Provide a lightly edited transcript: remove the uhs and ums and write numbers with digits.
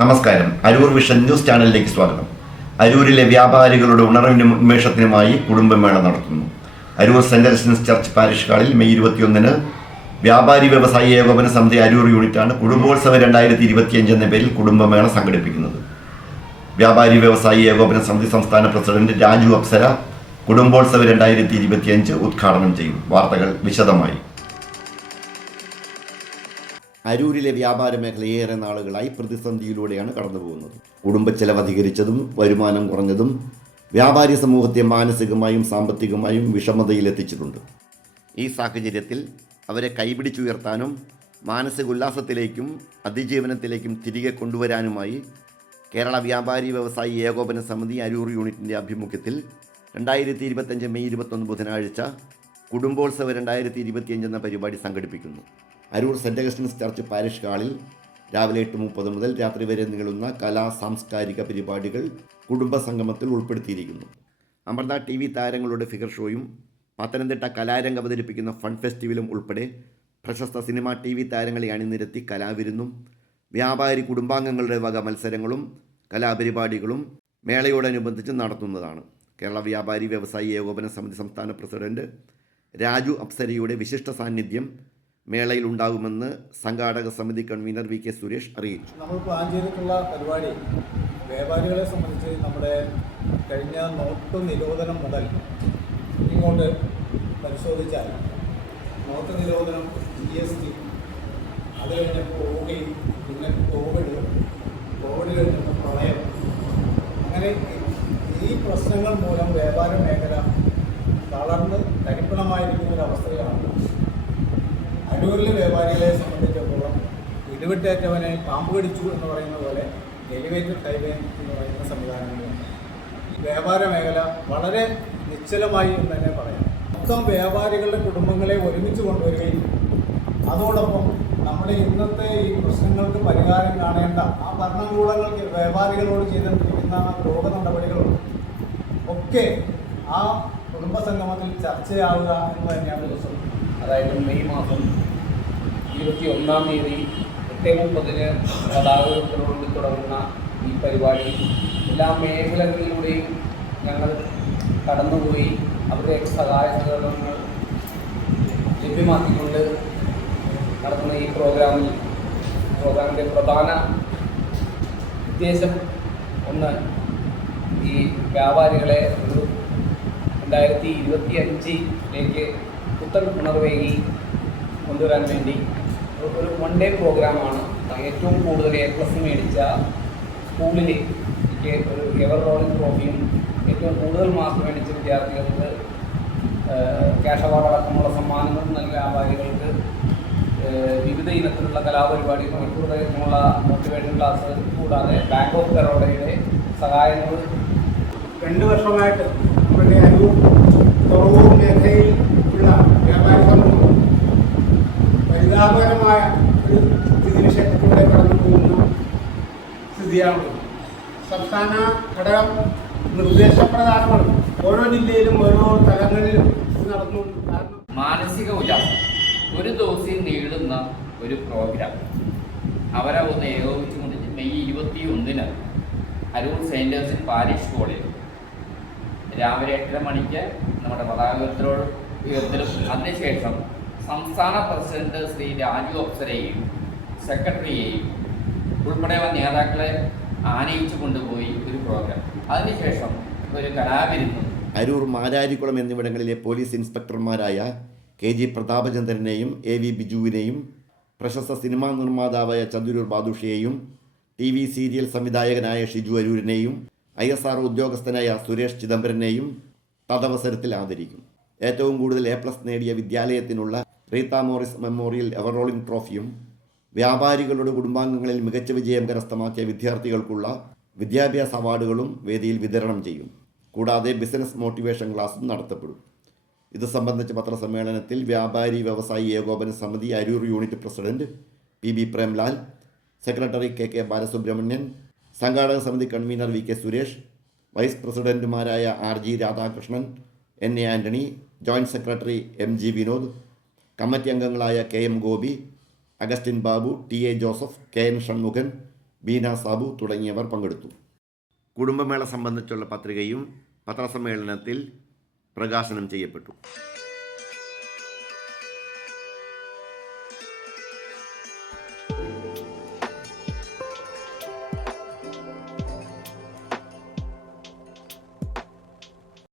നമസ്കാരം. Aroor vision news ചാനലിലേക്ക് സ്വാഗതം. അരൂരിലെ വ്യാപാരികളുടെ ഉണർവിനും ഉന്മേഷത്തിനുമായി കുടുംബമേള നടത്തുന്നു. Aroor saint Augustine's church parish ഹാളിൽ മെയ് 21 വ്യാപാരി വ്യവസായി ഏകോപന സമിതി അരൂർ യൂണിറ്റാണ് കുടുംബോത്സവ 2025 എന്ന പേരിൽ കുടുംബമേള സംഘടിപ്പിക്കുന്നത്. വ്യാപാരി വ്യവസായി ഏകോപന സമിതി സംസ്ഥാന പ്രസിഡന്റ് രാജു അപ്സര കുടുംബോത്സവ 2025 ഉദ്ഘാടനം ചെയ്യും. വാർത്തകൾ വിശദമായി. അരൂരിലെ വ്യാപാര മേഖല ഏറെ നാളുകളായി പ്രതിസന്ധിയിലൂടെയാണ് കടന്നുപോകുന്നത്. കുടുംബച്ചെലവ് അധികരിച്ചതും വരുമാനം കുറഞ്ഞതും വ്യാപാരി സമൂഹത്തെ മാനസികമായും സാമ്പത്തികമായും വിഷമതയിലെത്തിച്ചിട്ടുണ്ട്. ഈ സാഹചര്യത്തിൽ അവരെ കൈപിടിച്ചുയർത്താനും മാനസിക ഉല്ലാസത്തിലേക്കും അതിജീവനത്തിലേക്കും തിരികെ കൊണ്ടുവരാനുമായി കേരള വ്യാപാരി വ്യവസായി ഏകോപന സമിതി അരൂർ യൂണിറ്റിൻ്റെ ആഭിമുഖ്യത്തിൽ 2025 മെയ് 21 ബുധനാഴ്ച കുടുംബോത്സവ 2025 എന്ന പരിപാടി സംഘടിപ്പിക്കുന്നു. Aroor saint Augustine's church parish ഹാളിൽ രാവിലെ 8:30 മുതൽ രാത്രി വരെ നീളുന്ന സാംസ്കാരിക പരിപാടികൾ കുടുംബസംഗമത്തിൽ ഉൾപ്പെടുത്തിയിരിക്കുന്നു. അമൃത TV താരങ്ങളുടെ ഫിഗർ ഷോയും പത്തനംതിട്ട കലാരംഗ് അവതരിപ്പിക്കുന്ന ഫൺ ഫെസ്റ്റിവലും ഉൾപ്പെടെ പ്രശസ്ത സിനിമ TV താരങ്ങളെ അണിനിരത്തി കലാവിരുന്നും വ്യാപാരി കുടുംബാംഗങ്ങളുടെ വക മത്സരങ്ങളും കലാപരിപാടികളും മേളയോടനുബന്ധിച്ച് നടത്തുന്നതാണ്. കേരള വ്യാപാരി വ്യവസായി ഏകോപന സമിതി സംസ്ഥാന പ്രസിഡന്റ് രാജു അപ്സരയുടെ വിശിഷ്ട സാന്നിധ്യം മേളയിൽ ഉണ്ടാകുമെന്ന് സംഘാടക സമിതി കൺവീനർ VK സുരേഷ് അറിയിച്ചു. നമ്മൾ പ്ലാൻ ചെയ്തിട്ടുള്ള പരിപാടി വ്യാപാരികളെ സംബന്ധിച്ച് നമ്മുടെ കഴിഞ്ഞ നോട്ട് നിരോധനം മുതൽ ഇങ്ങോട്ട് പരിശോധിച്ചാൽ നോട്ട് നിരോധനം, GST, അത് കഴിഞ്ഞപ്പോൾ ഓഹരി, പിന്നെ കോവിഡ് കഴിഞ്ഞപ്പോൾ പ്രളയം, അങ്ങനെ ഈ പ്രശ്നങ്ങൾ മൂലം വ്യാപാര മേഖല തളർന്ന് തരിപ്പണമായിരിക്കുന്ന ഒരവസ്ഥയാണ്. അരൂരിലെ വ്യാപാരികളെ സംബന്ധിച്ചിടത്തോളം ഇടിവിട്ടേറ്റവനെ പാമ്പ് കടിച്ചു എന്ന് പറയുന്ന പോലെ എലിവേറ്റഡ് ഹൈവേ എന്ന് പറയുന്ന സംവിധാനങ്ങളുണ്ട്. വ്യാപാര മേഖല വളരെ നിശ്ചലമായി എന്ന് തന്നെ പറയാം. മൊത്തം വ്യാപാരികളുടെ കുടുംബങ്ങളെ ഒരുമിച്ച് കൊണ്ടുവരികയും അതോടൊപ്പം നമ്മുടെ ഇന്നത്തെ ഈ പ്രശ്നങ്ങൾക്ക് പരിഹാരം കാണേണ്ട ആ ഭരണകൂടങ്ങൾക്ക് വ്യാപാരികളോട് ചെയ്തുകൊണ്ടിരിക്കുന്ന രോഗ നടപടികളും ഒക്കെ ആ കുടുംബസംഗമത്തിൽ ചർച്ചയാവുക എന്ന് തന്നെയാണ് ദിവസം. അതായത് മെയ് മാസം 21-ാം തീയതി 8:30 ഗതാഗതത്തോടുകൂടി തുടങ്ങുന്ന ഈ പരിപാടി എല്ലാ മേഖലകളിലൂടെയും ഞങ്ങൾ കടന്നുപോയി അവരുടെ സഹായ സഹകരണങ്ങൾ ലഭ്യമാക്കിക്കൊണ്ട് നടത്തുന്ന ഈ പ്രോഗ്രാമിൻ്റെ പ്രധാന ഉദ്ദേശം ഒന്ന്, ഈ വ്യാപാരികളെ ഒരു 2025 പുത്തൻ ഉണർവേകി കൊണ്ടുവരാൻ വേണ്ടി ഒരു 1 ഡേ പ്രോഗ്രാമാണ്. ഏറ്റവും കൂടുതൽ A+ മേടിച്ച സ്കൂളിലേക്ക് ഒരു എവർ റോളിംഗ് ട്രോഫിയും ഏറ്റവും കൂടുതൽ മാർക്ക് മേടിച്ച വിദ്യാർത്ഥികൾക്ക് ക്യാഷ് അവാർഡ് അടക്കമുള്ള സമ്മാനങ്ങളും നൽകിയ വ്യാപാരികൾക്ക് വിവിധ ഇനത്തിലുള്ള കലാപരിപാടി, മണിക്കൂറുള്ള മോട്ടിവേഷൻ ക്ലാസ് കൂടാതെ ബാങ്ക് ഓഫ് ബറോഡയുടെ സഹായങ്ങൾ 2 വർഷമായിട്ട് നമ്മുടെ അരൂർ തുറവൂർ മേഖലയിൽ ഉള്ള വ്യാപാരി സമൂഹം പരിതാപകരമായ ഒരു സ്ഥിതിവിശേഷത്തിലൂടെ കടന്നു പോകുന്ന സ്ഥിതിയാണ്. സംസ്ഥാന ഘടകം നിർദ്ദേശപ്രകാരമാണ് ഓരോ ജില്ലയിലും ഓരോ തലങ്ങളിലും നടന്നുകൊണ്ട്. കാരണം മാനസിക ഉല്ലാസം ഒരു ദിവസം നീളുന്ന ഒരു പ്രോഗ്രാം അവരെ ഒന്ന് ഏകോപിച്ചുകൊണ്ട് May 21 Aroor saint Joseph parish ഹാളിൽ രാവിലെ 8:30 മണിക്ക് നമ്മുടെ പതാകോത്തരവും അതിനുശേഷം സംസ്ഥാന പ്രസിഡന്റ് ശ്രീ രാജു അപ്സരയെയും സെക്രട്ടറിയെയും ഉൾപ്പെടെയുള്ള നേതാക്കളെ ആനയിച്ചു കൊണ്ടുപോയി ഒരു പ്രോഗ്രാം, അതിനുശേഷം ഒരു കലാവിരുന്നും. അരൂർ, മാരാരിക്കുളം എന്നിവിടങ്ങളിലെ പോലീസ് ഇൻസ്പെക്ടർമാരായ KG പ്രതാപചന്ദ്രനെയും AV ബിജുവിനെയും പ്രശസ്ത സിനിമാ നിർമ്മാതാവായ ചന്ദ്രൂർ ബാദുഷയെയും TV സീരിയൽ സംവിധായകനായ ഷിജു അരൂരിനെയും ISR ഉദ്യോഗസ്ഥനായ സുരേഷ് ചിദംബരനെയും തദവസരത്തിൽ ആദരിക്കും. ഏറ്റവും കൂടുതൽ A+ നേടിയ വിദ്യാലയത്തിനുള്ള Rita Morris memorial ever rolling ട്രോഫിയും വ്യാപാരികളുടെ കുടുംബാംഗങ്ങളിൽ മികച്ച വിജയം കരസ്ഥമാക്കിയ വിദ്യാർത്ഥികൾക്കുള്ള വിദ്യാഭ്യാസ അവാർഡുകളും വേദിയിൽ വിതരണം ചെയ്യും. കൂടാതെ ബിസിനസ് മോട്ടിവേഷൻ ക്ലാസും നടത്തപ്പെടും. ഇത് സംബന്ധിച്ച പത്രസമ്മേളനത്തിൽ വ്യാപാരി വ്യവസായി ഏകോപന സമിതി Aroor unit president PB Premlal, secretary KK Balasubramanian, സംഘാടക സമിതി കൺവീനർ VK സുരേഷ്, വൈസ് പ്രസിഡന്റുമാരായ RG Radhakrishnan, NA Antony, joint secretary MG Vinod, committee അംഗങ്ങളായ KM Gopi, Augustine Babu, TA Joseph, KN Shanmugan, Beena Sabu തുടങ്ങിയവർ പങ്കെടുത്തു. കുടുംബമേള സംബന്ധിച്ചുള്ള പത്രികയും പത്രസമ്മേളനത്തിൽ പ്രകാശനം ചെയ്യപ്പെട്ടു.